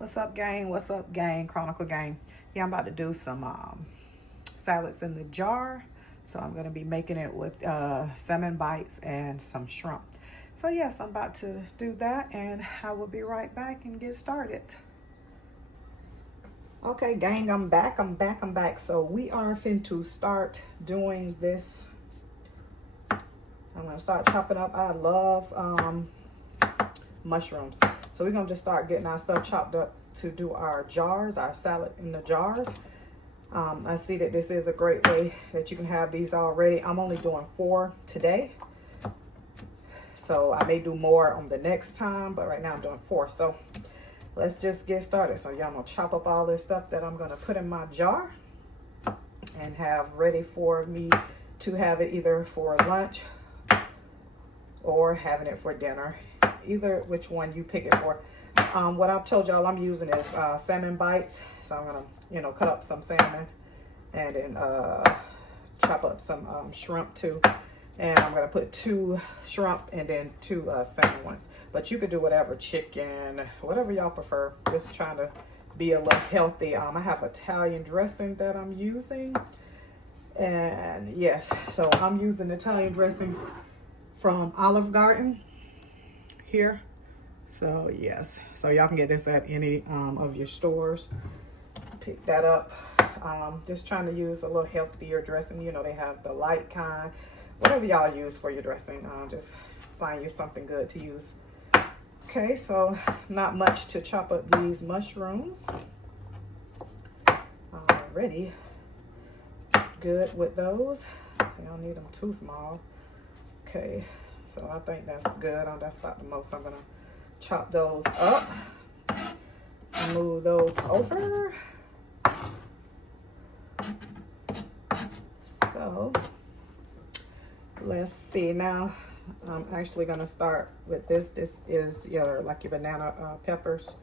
What's up, gang? What's up, gang? Chronicle gang. Yeah, I'm about to do some salads in the jar. So I'm going to be making it with salmon bites and some shrimp. So yes, I'm about to do that, and I will be right back and get started. Okay, gang, I'm back. So we are to start doing this. I'm going to start chopping up. I love mushrooms. So we're going to just start getting our stuff chopped up to do our jars, our salad in the jars. I see that this is a great way that you can have these already. I'm only doing 4 today. So I may do more on the next time, but right now I'm doing 4. So let's just get started. So y'all, I'm going to chop up all this stuff that I'm going to put in my jar and have ready for me to have it either for lunch or having it for dinner. Either which one you pick it for. What I've told y'all I'm using is salmon bites. So I'm gonna, cut up some salmon and then chop up some shrimp too. And I'm gonna put 2 shrimp and then 2 salmon ones. But you could do whatever, chicken, whatever y'all prefer. Just trying to be a little healthy. I have Italian dressing that I'm using. And yes, so I'm using Italian dressing from Olive Garden here. So yes, so y'all can get this at any of your stores. Pick that up. Just trying to use a little healthier dressing. They have the light kind. Whatever y'all use for your dressing, just find you something good to use. Okay, so not much to chop up these mushrooms. Already good with those. You don't need them too small. Okay, so I think that's good. That's about the most. I'm gonna chop those up and move those over. So let's see. Now I'm actually gonna start with this. This is your banana peppers.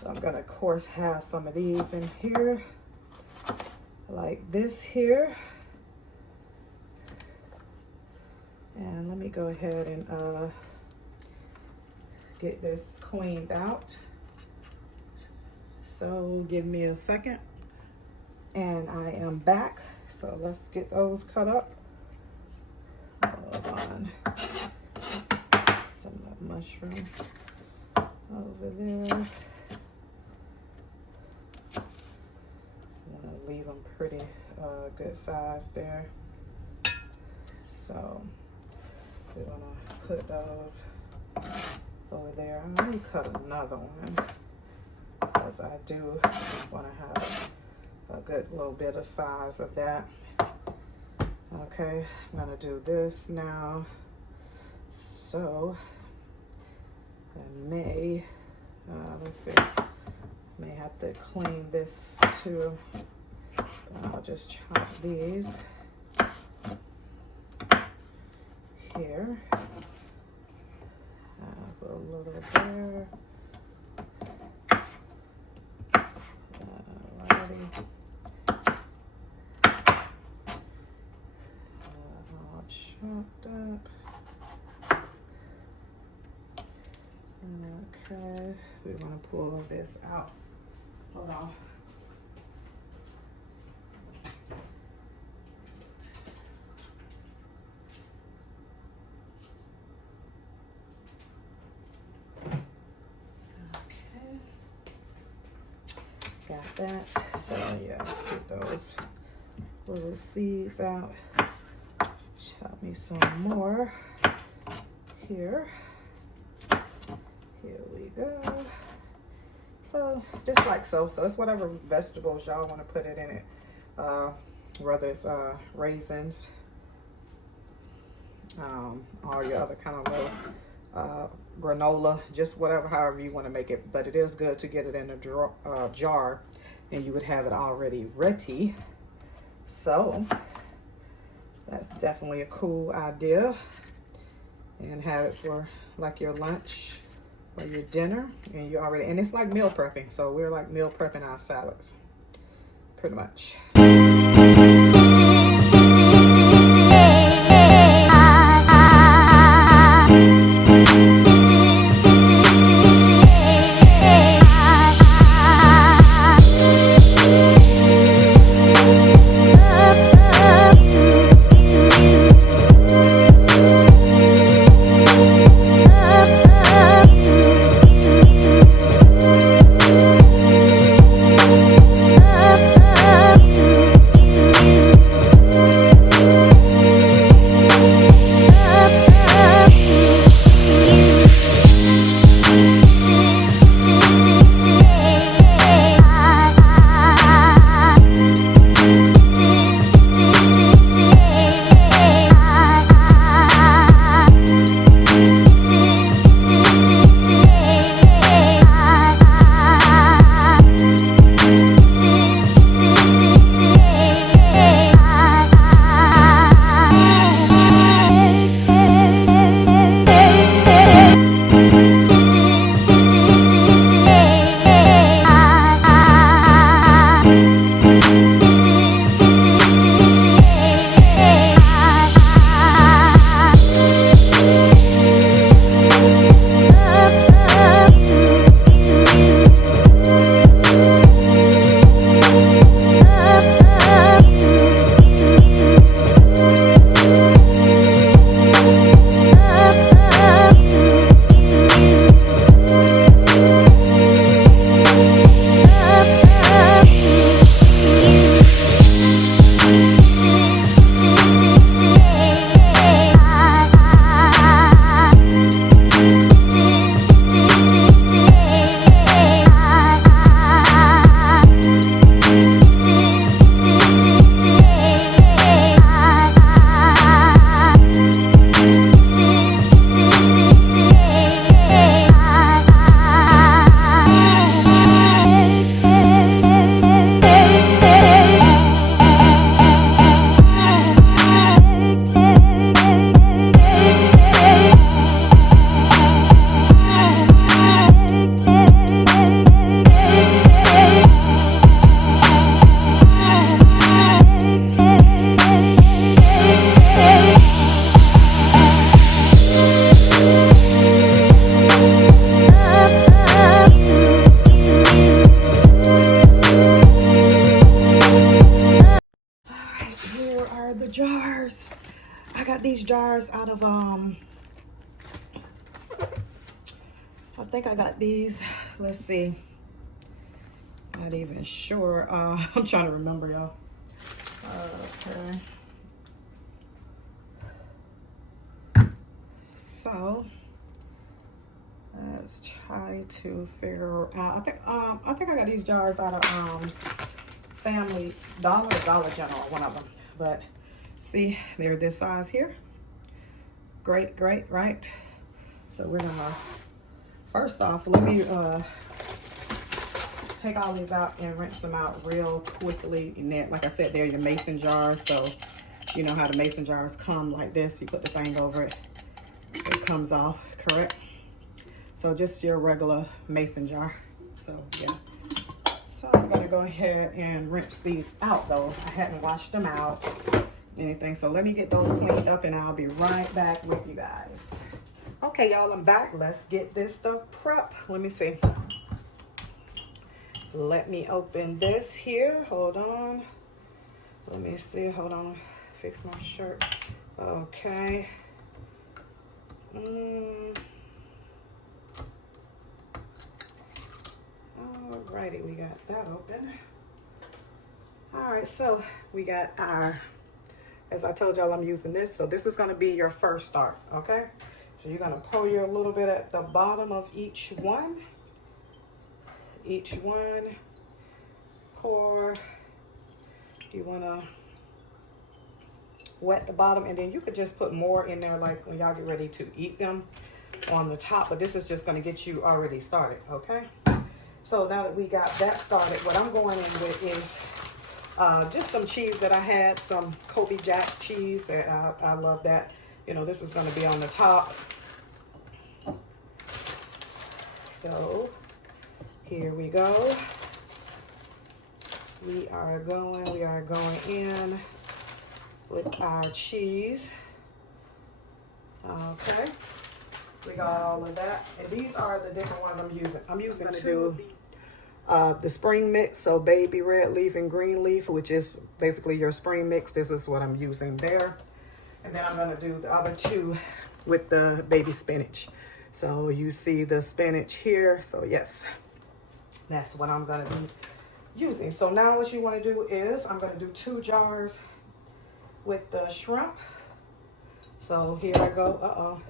So I'm gonna of course have some of these in here, like this here. And let me go ahead and get this cleaned out. So give me a second. And I am back. So let's get those cut up. Hold on. Some of that mushroom over there. I'm gonna leave them pretty good size there. So we're gonna put those over there. I'm gonna cut another one because I do want to have a good little bit of size of that. Okay, I'm gonna do this now. So I may, let's see, may have to clean this too. I'll just chop these here. Put a little there. Alrighty. All chopped up. Okay, we want to pull this out. Hold on. Got that. So yeah, let's get those little seeds out. Chop me some more here. Here we go. So just like so. So it's whatever vegetables y'all want to put it in it. Whether it's raisins, all your other kind of little granola, just whatever, however you want to make it. But it is good to get it in a jar, and you would have it already ready. So that's definitely a cool idea, and have it for like your lunch or your dinner, and you already, and it's like meal prepping. So we're like meal prepping our salads pretty much. jars out of, I think I got these. Let's see. Not even sure. I'm trying to remember, y'all. Okay. So let's try to figure out. I think I got these jars out of Family Dollar, Dollar General, one of them. But see, they're this size here. Great, right? So we're gonna, first off, let me take all these out and rinse them out real quickly. And then, like I said, they're your mason jars. So you know how the mason jars come like this. You put the thing over it, it comes off, correct? So just your regular mason jar. So yeah. So I'm gonna go ahead and rinse these out though. I hadn't washed them out, anything. So let me get those cleaned up and I'll be right back with you guys. Okay, y'all, I'm back. Let's get this stuff prepped. Let me see. Let me open this here. Hold on. Let me see. Hold on. Fix my shirt. Okay. Alrighty, we got that open. Alright, so we got our, as I told y'all, I'm using this. So this is going to be your first start, okay? So you're going to pour your little bit at the bottom of each one. Each one. Pour. You want to wet the bottom, and then you could just put more in there like when y'all get ready to eat them on the top, but this is just going to get you already started, okay? So now that we got that started, what I'm going in with is just some cheese that I had, some Colby Jack cheese that I love that. You know, this is going to be on the top. So here we go. We are going in with our cheese. Okay. We got all of that. And these are the different ones I'm using. I'm using the spring mix, so baby red leaf and green leaf, which is basically your spring mix. This is what I'm using there. And then I'm gonna do the other two with the baby spinach. So you see the spinach here. So yes, that's what I'm gonna be using. So now what you wanna do is, I'm gonna do 2 jars with the shrimp. So here I go.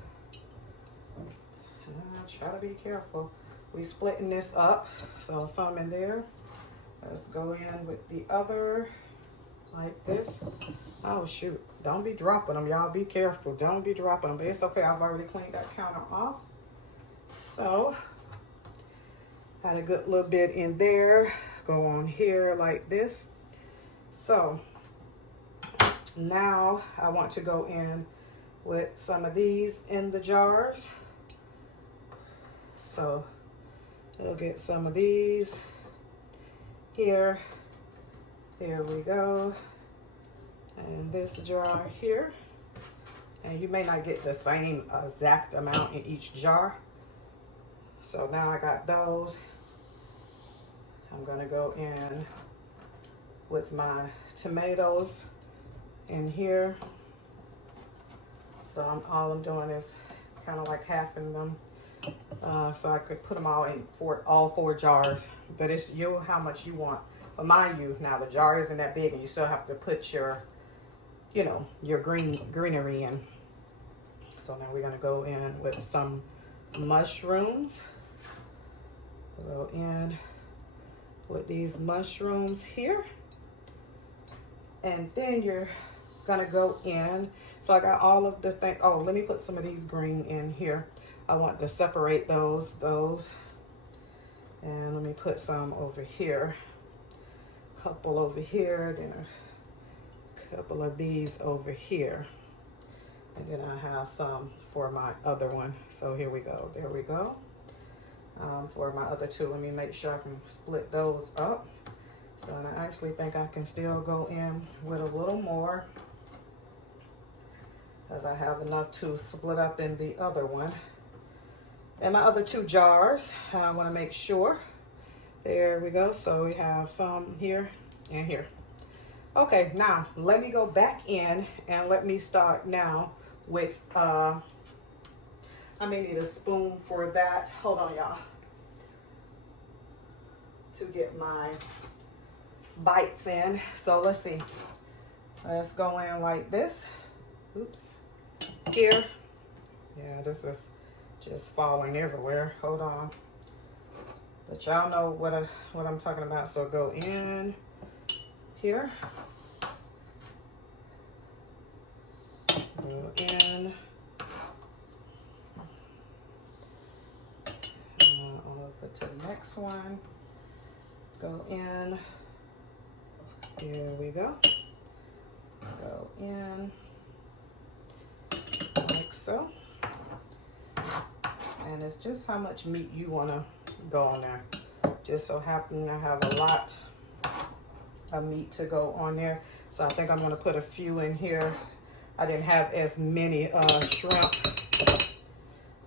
Try to be careful. We splitting this up, so some in there. Let's go in with the other like this. Oh shoot, don't be dropping them, y'all. Be careful, don't be dropping them, but it's okay. I've already cleaned that counter off. So had a good little bit in there. Go on here like this. So now I want to go in with some of these in the jars. So we'll get some of these here. There we go. And this jar here. And you may not get the same exact amount in each jar. So now I got those. I'm gonna go in with my tomatoes in here. So all I'm doing is kind of like halving them. So I could put them all in all 4 jars, but it's you how much you want. But mind you, now the jar isn't that big, and you still have to put your, you know, your greenery in. So now we're gonna go in with some mushrooms. We'll go in with these mushrooms here, and then you're gonna go in. So I got all of the things. Oh, let me put some of these green in here. I want to separate those, and let me put some over here, a couple over here, then a couple of these over here, and then I have some for my other one. So here we go, there we go. For my other 2, let me make sure I can split those up. So I actually think I can still go in with a little more, as I have enough to split up in the other one. And my other 2 jars, I want to make sure. There we go. So we have some here and here. Okay, now let me go back in and let me start now with, I may need a spoon for that. Hold on, y'all. To get my bites in. So let's see. Let's go in like this. Oops. Here. Yeah, this is just falling everywhere. Hold on. But y'all know what I'm talking about. So go in here. Go in. Over to the next one. Go in. Here we go. Go in. Like so. And it's just how much meat you want to go on there. Just so happen to have a lot of meat to go on there. So I think I'm going to put a few in here. I didn't have as many shrimp.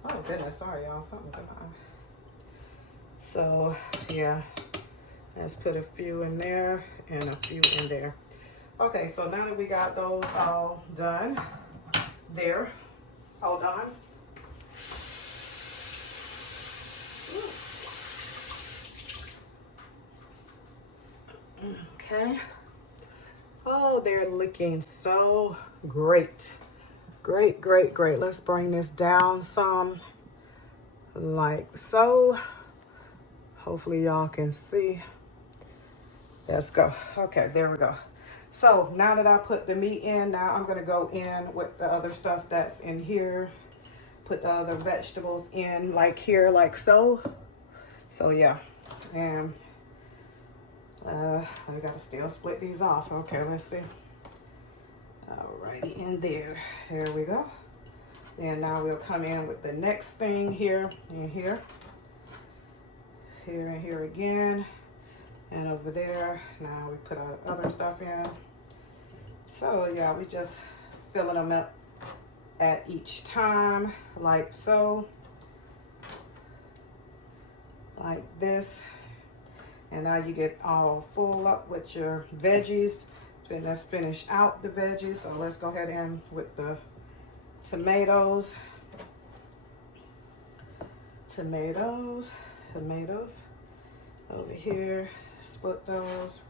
Oh goodness, sorry y'all, something's in my eye. So yeah, let's put a few in there and a few in there. Okay, so now that we got those all done, there, hold on. Okay. Oh, they're looking so great. Great, great, great. Let's bring this down some, like so. Hopefully y'all can see. Let's go. Okay, there we go. So now that I put the meat in, now I'm gonna go in with the other stuff that's in here. Put the other vegetables in like here, like so. So yeah, and I gotta still split these off. Okay, let's see. Alrighty, in there. There we go. And now we'll come in with the next thing here and here. Here and here again. And over there. Now we put our other stuff in. So yeah, we just filling them up at each time, like so. Like this. And now you get all full up with your veggies. Then let's finish out the veggies. So let's go ahead in with the tomatoes. Tomatoes over here. Split those.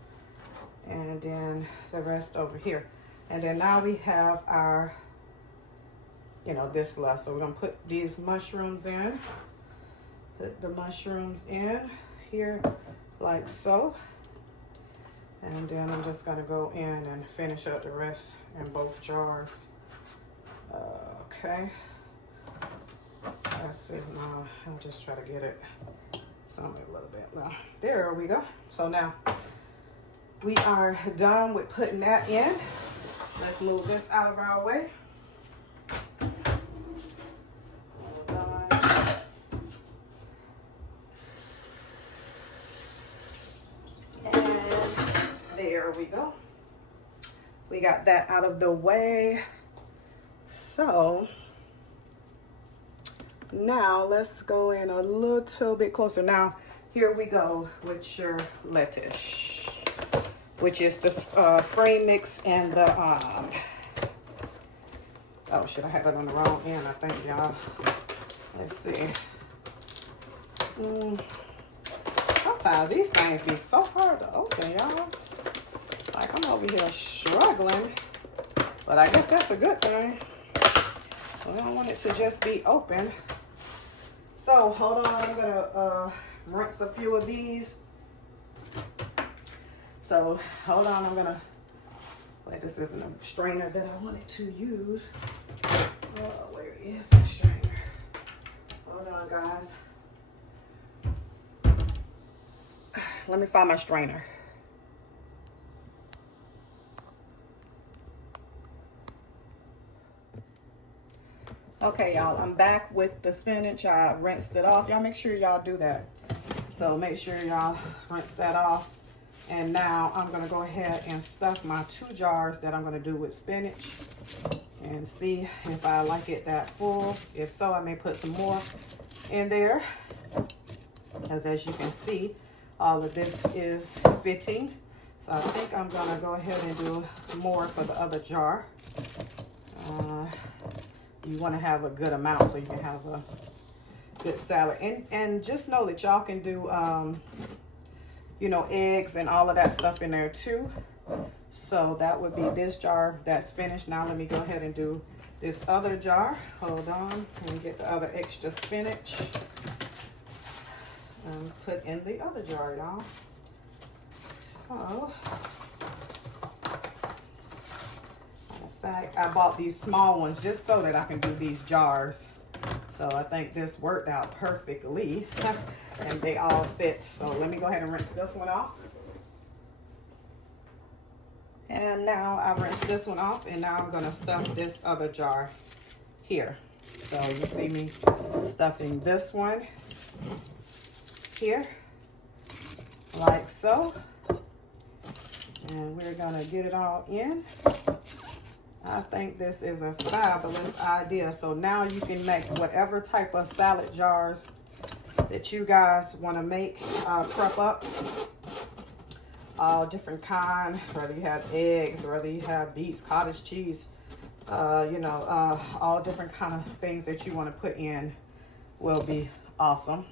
And then the rest over here. And then now we have our, this left. So we're gonna put these mushrooms in. Put the mushrooms in here. Like so. And then I'm just going to go in and finish up the rest in both jars. Okay. Let's see. Now, I'll just try to get it somewhere a little bit. Now, there we go. So now, we are done with putting that in. Let's move this out of our way. There we go. We got that out of the way. So now let's go in a little bit closer. Now here we go with your lettuce, which is the spring mix and the oh shit, I had it on the wrong end, I think, y'all. Let's see. Sometimes these things be so hard to open, y'all. Like, I'm over here struggling, but I guess that's a good thing. We don't want it to just be open. So, hold on, I'm gonna rinse a few of these. So, hold on, I'm gonna, wait, this isn't a strainer that I wanted to use. Oh, where is the strainer? Hold on, guys. Let me find my strainer. Okay, y'all, I'm back with the spinach. I rinsed it off. Y'all make sure y'all do that. So make sure y'all rinse that off. And now I'm gonna go ahead and stuff my 2 jars that I'm gonna do with spinach and see if I like it that full. If so, I may put some more in there. As you can see, all of this is fitting. So I think I'm gonna go ahead and do more for the other jar. you want to have a good amount so you can have a good salad. And just know that y'all can do, you know, eggs and all of that stuff in there too. So that would be this jar that's finished. Now let me go ahead and do this other jar. Hold on, and get the other extra spinach and put in the other jar, y'all. So, in fact, I bought these small ones just so that I can do these jars. So I think this worked out perfectly and they all fit. So let me go ahead and rinse this one off. And now I rinsed this one off, and now I'm gonna stuff this other jar here. So you see me stuffing this one here, like so. And we're gonna get it all in. I think this is a fabulous idea. So now you can make whatever type of salad jars that you guys wanna make, prep up. All different kind, whether you have eggs, whether you have beets, cottage cheese, you know, all different kind of things that you want to put in will be awesome.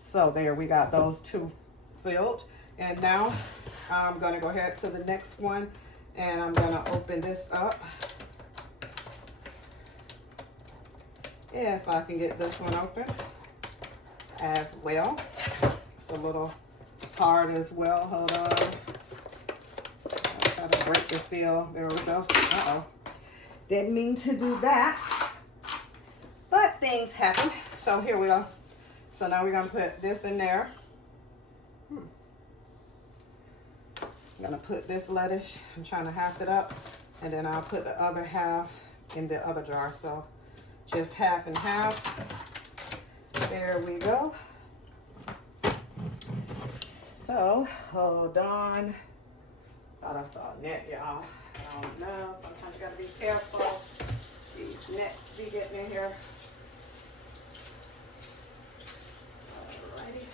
So there, we got those two filled. And now I'm going to go ahead to the next one, and I'm going to open this up. If I can get this one open as well. It's a little hard as well. Hold on. I try to break the seal. There we go. Uh-oh. Didn't mean to do that. But things happen. So here we go. So now we're going to put this in there. I'm going to put this lettuce. I'm trying to half it up. And then I'll put the other half in the other jar. So just half and half. There we go. So, hold on. Thought I saw a net, y'all. I don't know. Sometimes you gotta be careful. These nets be getting in here. Alrighty.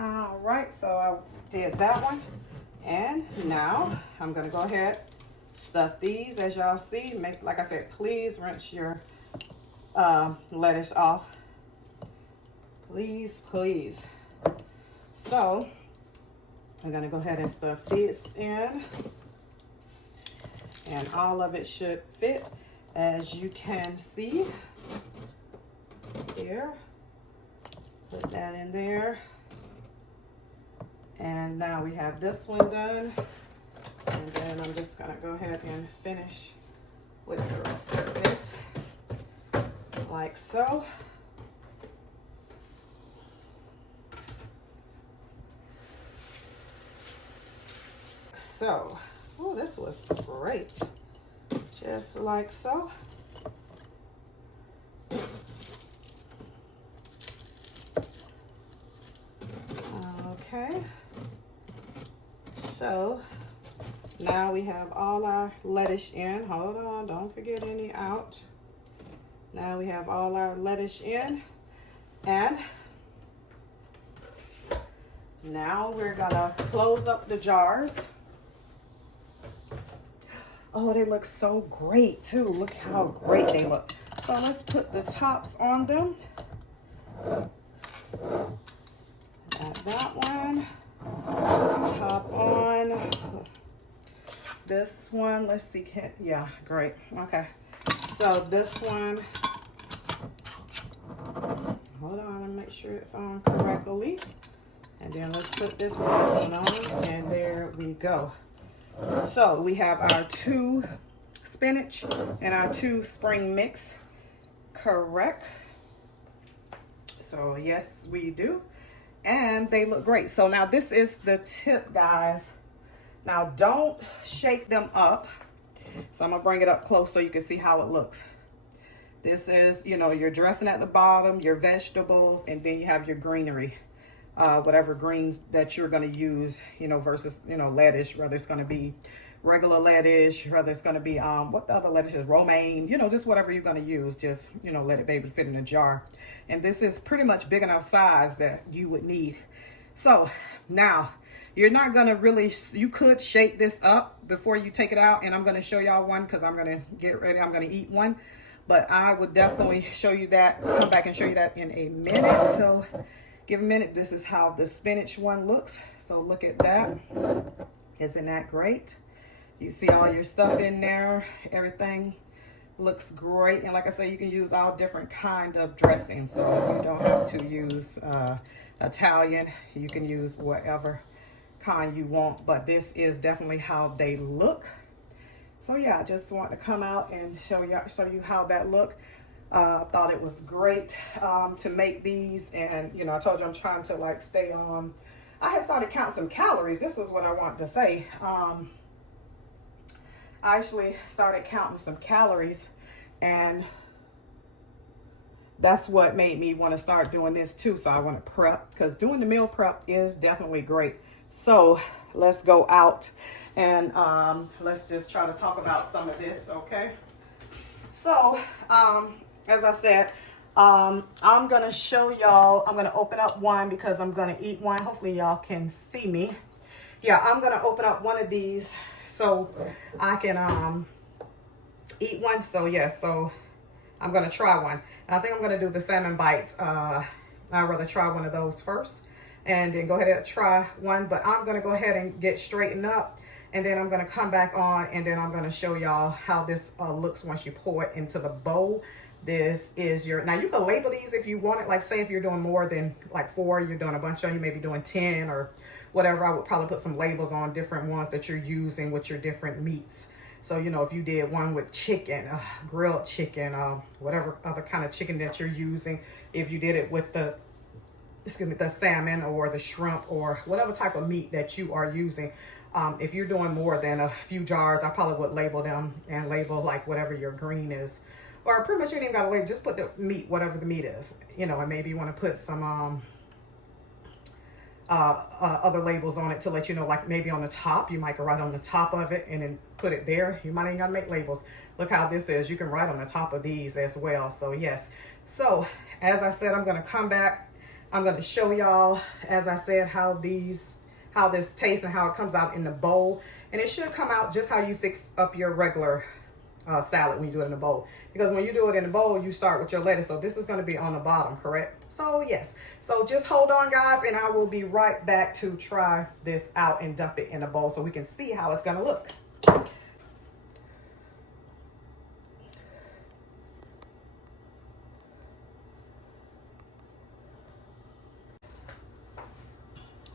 All right, so I did that one, and now I'm gonna go ahead, stuff these. As y'all see, make, like I said, please rinse your lettuce off, please. So I'm gonna go ahead and stuff this in, and all of it should fit, as you can see here. Put that in there. And now we have this one done. And then I'm just gonna go ahead and finish with the rest of this, like so. So, oh, this was great. Just like so. Okay. So now we have all our lettuce in. Hold on, don't forget any out. Now we have all our lettuce in, and now we're gonna close up the jars. Oh, they look so great too. Look how great they look. So let's put the tops on them. Add that one. Top on. This one, let's see, yeah, great. Okay. So this one, hold on and make sure it's on correctly. And then let's put this one on, and there we go. So we have our 2 spinach and our 2 spring mix, correct? So yes, we do. And they look great. So now this is the tip, guys. Now don't shake them up. So I'm gonna bring it up close so you can see how it looks. This is, you know, your dressing at the bottom, your vegetables, and then you have your greenery. whatever greens that you're going to use, versus, lettuce, whether it's going to be regular lettuce, whether it's going to be, what the other lettuce is, romaine, just whatever you're going to use, just, let it be able to fit in a jar. And this is pretty much big enough size that you would need. So now you're not going to really, you could shake this up before you take it out. And I'm going to show y'all one because I'm going to get ready. I'm going to eat one. But I would definitely show you that, come back and show you that in a minute. So give a minute. This is how the spinach one looks. So look at that. Isn't that great? You see all your stuff in there. Everything looks great. And like I said, you can use all different kind of dressing. So you don't have to use Italian. You can use whatever kind you want. But this is definitely how they look. So yeah, I just want to come out and show you how that look. I thought it was great to make these, and I told you I'm trying to like stay on. I had started counting some calories. This was what I wanted to say. I actually started counting some calories, and that's what made me want to start doing this too. So I want to prep, because doing the meal prep is definitely great. So let's go out and let's just try to talk about some of this, okay? So as I said, I'm gonna show y'all, I'm gonna open up one because I'm gonna eat one. Hopefully y'all can see me. Yeah, I'm gonna open up one of these so I can eat one. So yeah, so I'm gonna try one. I think I'm gonna do the salmon bites. I'd rather try one of those first and then go ahead and try one. But I'm gonna go ahead and get straightened up, and then I'm gonna come back on, and then I'm gonna show y'all how this looks once you pour it into the bowl. This is your, now you can label these if you want it. Like say if you're doing more than like 4, you're doing a bunch of, you may be doing 10 or whatever. I would probably put some labels on different ones that you're using with your different meats. So, if you did one with chicken, grilled chicken, whatever other kind of chicken that you're using, if you did it with the salmon or the shrimp or whatever type of meat that you are using, if you're doing more than a few jars, I probably would label them and label like whatever your green is. Or pretty much you ain't even got to label, just put the meat, whatever the meat is, and maybe you want to put some other labels on it to let you know, like maybe on the top, you might go right on the top of it and then put it there. You might ain't got to make labels. Look how this is. You can write on the top of these as well. So yes. So as I said, I'm going to come back. I'm going to show y'all, as I said, how this tastes and how it comes out in the bowl. And it should come out just how you fix up your regular salad when you do it in a bowl. Because when you do it in a bowl, you start with your lettuce. So this is going to be on the bottom, correct? So yes. So just hold on, guys, and I will be right back to try this out and dump it in a bowl so we can see how it's going to look.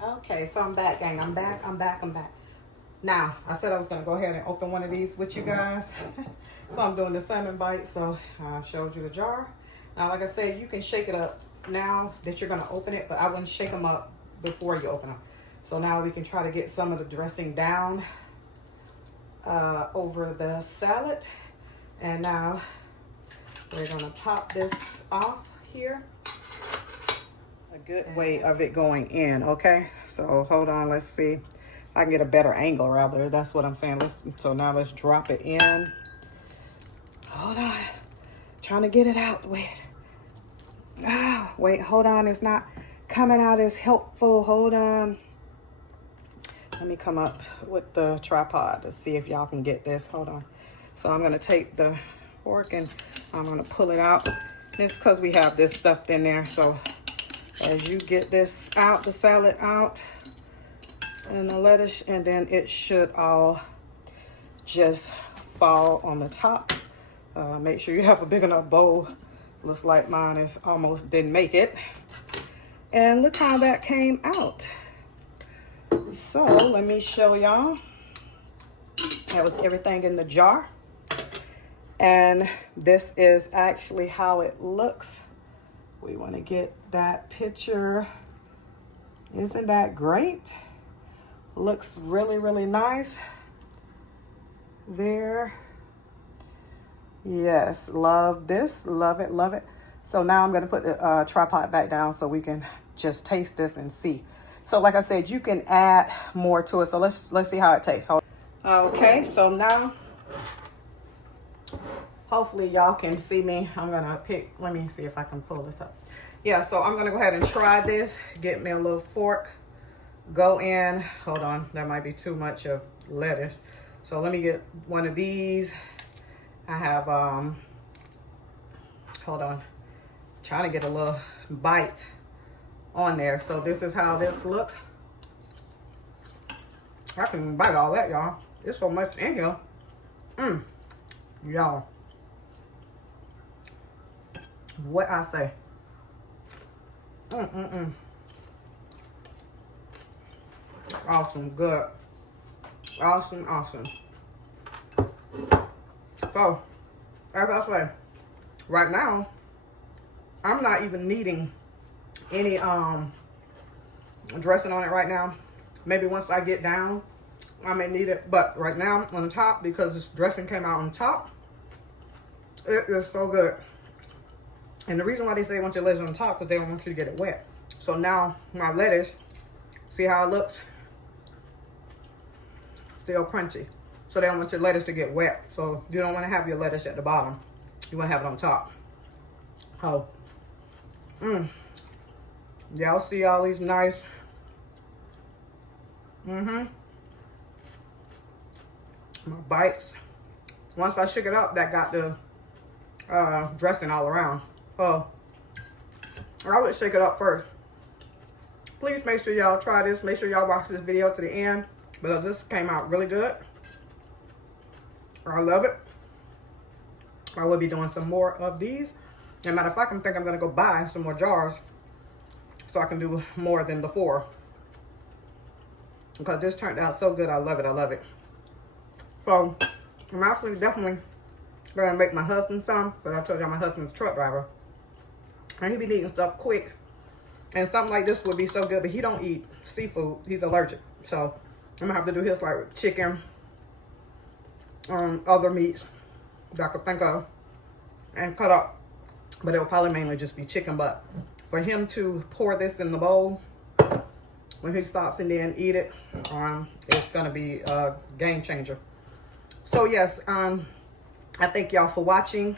Okay, so I'm back, gang. I'm back. Now, I said I was going to go ahead and open one of these with you guys. So I'm doing the salmon bite. So I showed you the jar. Now, like I said, you can shake it up now that you're going to open it, but I wouldn't shake them up before you open them. So now we can try to get some of the dressing down over the salad. And now we're going to pop this off here. A good way of it going in, okay? So hold on, let's see. I can get a better angle, rather. That's what I'm saying. So now let's drop it in. Hold on. Trying to get it out. Wait, hold on. It's not coming out as helpful. Hold on. Let me come up with the tripod to see if y'all can get this. Hold on. So I'm going to take the fork and I'm going to pull it out. It's because we have this stuffed in there. So as you get this out, the salad out, and the lettuce, and then it should all just fall on the top. Make sure you have a big enough bowl. Looks like mine is almost didn't make it. And look how that came out. So let me show y'all. That was everything in the jar. And this is actually how it looks. We want to get that picture. Isn't that great? Looks really, really nice. There. Yes, love this. Love it, love it. So now I'm going to put the tripod back down so we can just taste this and see. So like I said, you can add more to it. So let's see how it tastes. Okay, so now hopefully y'all can see me. I'm gonna pick, let me see if I can pull this up. Yeah, so I'm gonna go ahead and try this. Get me a little fork. Go in, hold on, there might be too much of lettuce. So let me get one of these. I have, hold on, trying to get a little bite on there. So this is how this looks. I can bite all that, y'all. There's so much in here. Y'all. What I say? Awesome, good. Awesome, awesome. So, as I say, right now, I'm not even needing any dressing on it right now. Maybe once I get down, I may need it. But right now, on the top, because this dressing came out on top, it is so good. And the reason why they say want your lettuce on top, because they don't want you to get it wet. So now, my lettuce, see how it looks? Still crunchy. So they don't want your lettuce to get wet. So you don't want to have your lettuce at the bottom. You want to have it on top. Oh. Y'all see all these nice. My bites. Once I shook it up, that got the dressing all around. Oh. I would shake it up first. Please make sure y'all try this. Make sure y'all watch this video to the end, because this came out really good. I love it. I will be doing some more of these. As a matter of fact, I think I'm going to go buy some more jars so I can do more than the 4. Because this turned out so good. I love it. I love it. So, I'm actually definitely going to make my husband some. Because I told y'all my husband's a truck driver. And he be eating stuff quick. And something like this would be so good. But he don't eat seafood. He's allergic. So, I'm going to have to do his like chicken. Other meats that I could think of and cut up, but it'll probably mainly just be chicken. But for him to pour this in the bowl when he stops and then eat it, it's gonna be a game changer. So yes, I thank y'all for watching.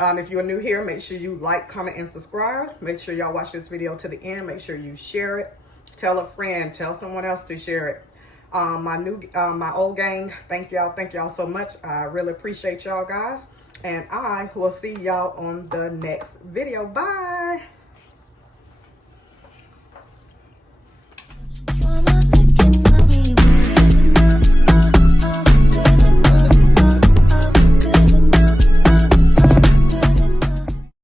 If you're new here, make sure you like, comment, and subscribe. Make sure y'all watch this video to the end. Make sure you share it, tell a friend, tell someone else to share it. My old gang, thank y'all so much. I really appreciate y'all guys, and I will see y'all on the next video. Bye.